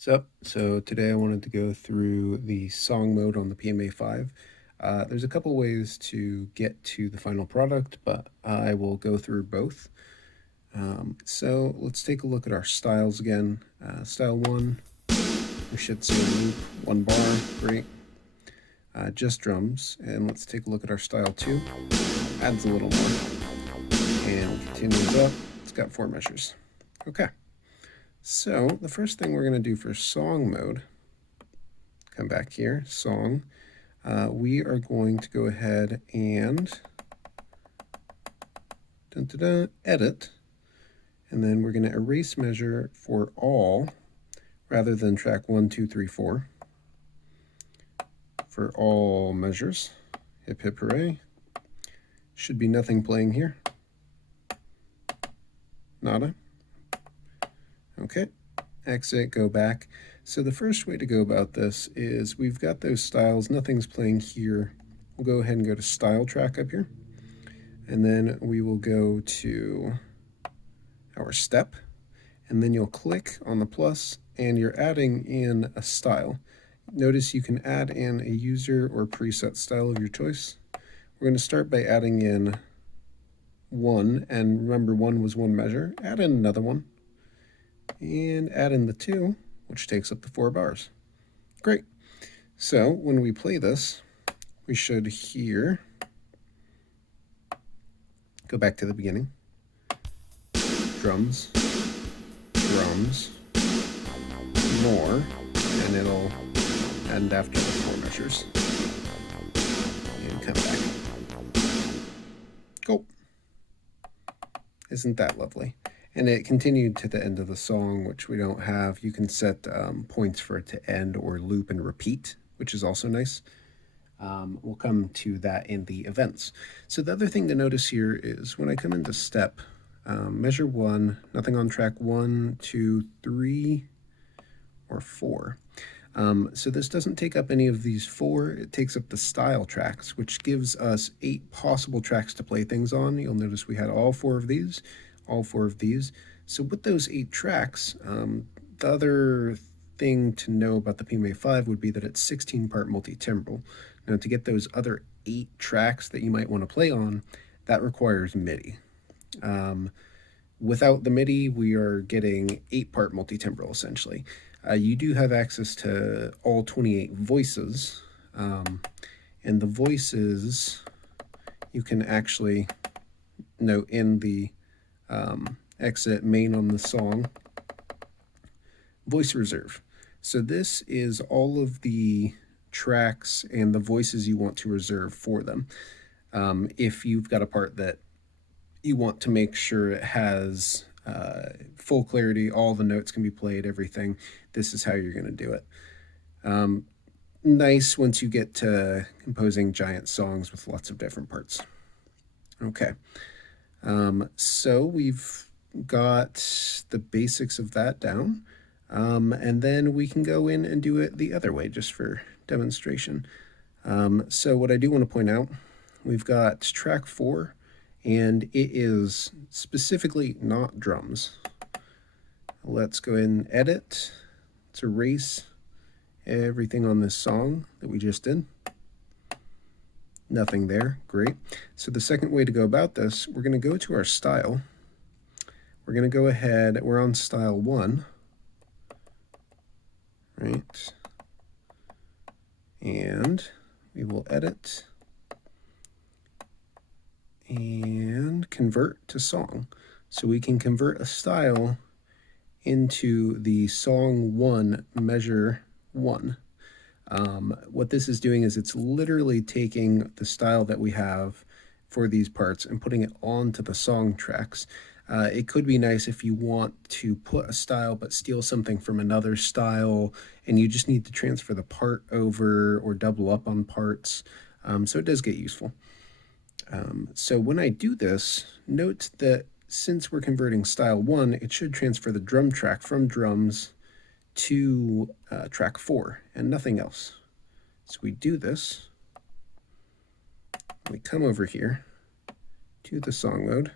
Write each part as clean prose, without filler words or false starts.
So today I wanted to go through the song mode on the PMA-5. There's a couple ways to get to the final product, but I will go through both. So let's take a look at our styles again. Style 1, we should see a loop, 1 bar, great. Just drums, and let's take a look at our style 2. Adds a little more, and continues up. It's got 4 measures. Okay. So the first thing we're going to do for song mode, come back here, song, we are going to go ahead and edit, and then we're going to erase measure for all rather than track 1, 2, 3, 4 for all measures. Hip hip hooray. Should be nothing playing here. Nada. Okay, exit, go back. So the first way to go about this is we've got those styles, nothing's playing here. We'll go ahead and go to style track up here. And then we will go to our step. And then you'll click on the plus and you're adding in a style. Notice you can add in a user or preset style of your choice. We're going to start by adding in 1, and remember 1 was 1 measure. Add in another one. And add in the 2, which takes up the 4 bars. Great. So when we play this, we should hear, go back to the beginning, drums, drums, more, and it'll end after the 4 measures. And come back. Go. Isn't that lovely? And it continued to the end of the song, which we don't have. You can set points for it to end or loop and repeat, which is also nice. We'll come to that in the events. So the other thing to notice here is when I come into step, measure 1, nothing on track 1, 2, 3, or 4. So this doesn't take up any of these 4, it takes up the style tracks, which gives us 8 possible tracks to play things on. You'll notice we had all 4 of these, all 4 of these. So with those 8 tracks, the other thing to know about the PMA-5 would be that it's 16-part multi-timbral. Now to get those other 8 tracks that you might want to play on, that requires MIDI. Without the MIDI, we are getting 8-part multi-timbral essentially. You do have access to all 28 voices, and the voices you can actually note in the exit main on the song, voice reserve. So this is all of the tracks and the voices you want to reserve for them. If you've got a part that you want to make sure it has full clarity, all the notes can be played, everything, this is how you're going to do it. Nice once you get to composing giant songs with lots of different parts. Okay, so we've got the basics of that down, and then we can go in and do it the other way just for demonstration. So what I do want to point out, we've got track 4, and it is specifically not drums. Let's go ahead and edit. Let's erase everything on this song that we just did. Nothing there, great. So the second way to go about this, we're going to go to our style. We're going to go ahead, we're on style 1, right? And we will edit and convert to song. So we can convert a style into the song 1, measure 1. What this is doing is it's literally taking the style that we have for these parts and putting it onto the song tracks. It could be nice if you want to put a style but steal something from another style and you just need to transfer the part over or double up on parts. So it does get useful. So when I do this, note that since we're converting style 1, it should transfer the drum track from drums to track 4 and nothing else. So we do this, we come over here to the song mode,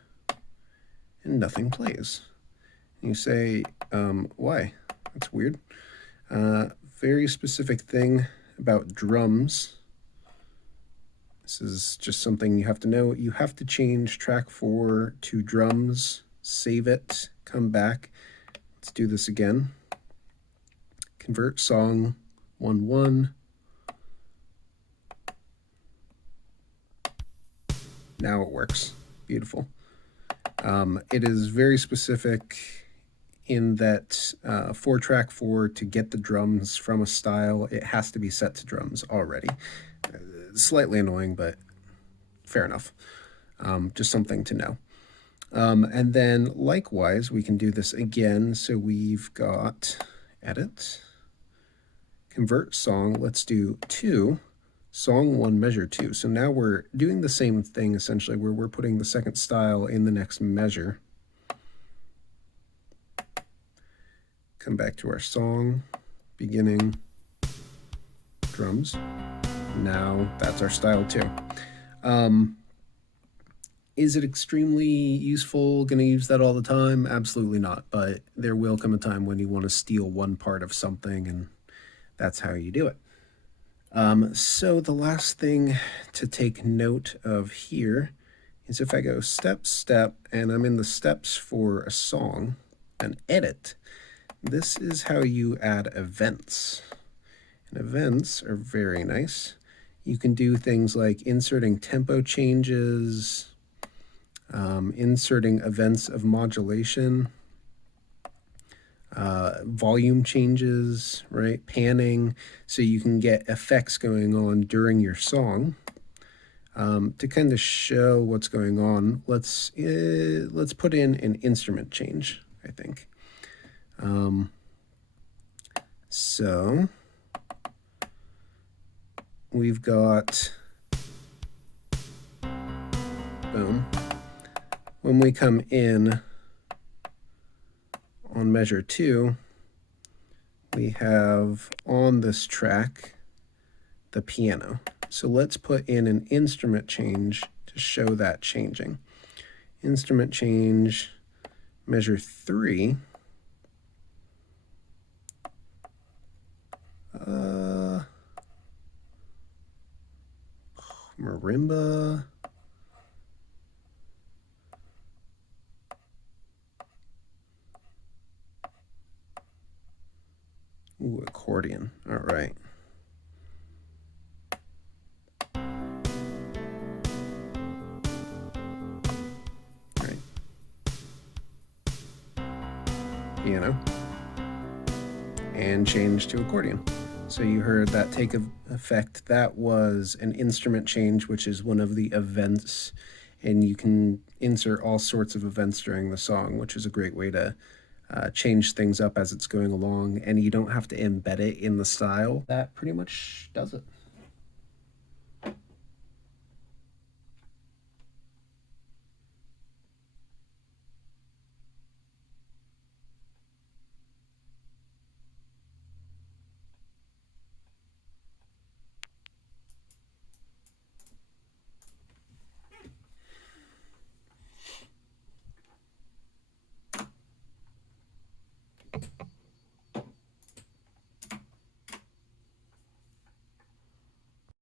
and nothing plays. And you say, why? That's weird. Very specific thing about drums. This is just something you have to know. You have to change track 4 to drums, save it, come back. Let's do this again. Convert song 1-1. Now it works. Beautiful. It is very specific in that for track 4, to get the drums from a style, it has to be set to drums already. Slightly annoying, but fair enough. Just something to know. And then likewise, we can do this again. So we've got edit, convert song. Let's do 2, song 1, measure 2. So now we're doing the same thing essentially, where we're putting the second style in the next measure. Come back to our song, beginning, drums. Now that's our style 2. Is it extremely useful? Going to use that all the time? Absolutely not. But there will come a time when you want to steal one part of something, and that's how you do it. So the last thing to take note of here is if I go step, step, and I'm in the steps for a song, and edit, this is how you add events. And events are very nice. You can do things like inserting tempo changes, inserting events of modulation, volume changes, right? Panning, so you can get effects going on during your song. To kind of show what's going on, let's put in an instrument change, I think. So we've got, boom. When we come in on measure 2, we have on this track the piano. So let's put in an instrument change to show that changing. Instrument change, measure 3. Marimba. Ooh, accordion. All right. All right. Piano. And change to accordion. So you heard that take effect. That was an instrument change, which is one of the events. And you can insert all sorts of events during the song, which is a great way to change things up as it's going along, and you don't have to embed it in the style. That pretty much does it.